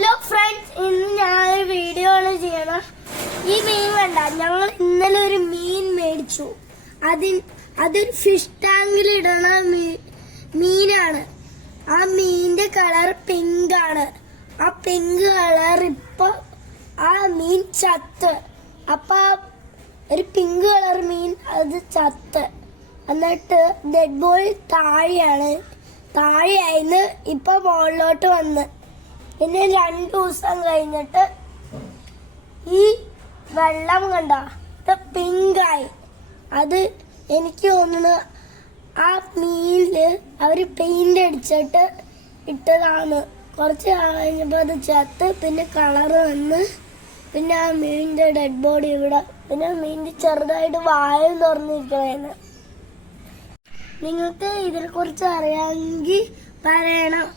Hello friends, ഇന്ന് ഞാനൊരു video ആണ് ചെയ്യണം. ഈ മീൻ കണ്ട, ഞങ്ങൾ ഇന്നലെ ഒരു മീൻ മേടിച്ചു. അതൊരു ഫിഷ് ടാങ്കിൽ ഇടണ മീനാണ്. ആ മീനിന്റെ കളർ പിങ്ക് ആണ്. ആ പിങ്ക് കളർ ഇപ്പൊ ആ മീൻ ചത്ത്. അപ്പൊ ഒരു പിങ്ക് കളർ മീൻ അത് ചത്ത്. എന്നിട്ട് ഡെഡ് ബോഡി താഴെയായിന്ന് ഇപ്പൊ മുകളിലോട്ട് വന്ന്. പിന്നെ 2 ദിവസം കഴിഞ്ഞിട്ട് ഈ വെള്ളം കണ്ട പിങ്കായി. അത് എനിക്ക് തോന്നുന്നു ആ മീനില് അവര് പെയിന്റ് അടിച്ചിട്ട് ഇട്ടതാണ്. കുറച്ച് കഴിഞ്ഞപ്പോ അത് ചത്ത്. പിന്നെ കളർ വന്ന്. പിന്നെ ആ മീനിന്റെ ഡെഡ് ബോഡി ഇവിടെ. പിന്നെ മീനിന്റെ ചെറുതായിട്ട് വായും തുറന്നിരിക്കണേന്ന്. നിങ്ങൾക്ക് ഇതിനെ കുറിച്ച് അറിയാമെങ്കിൽ പറയണം.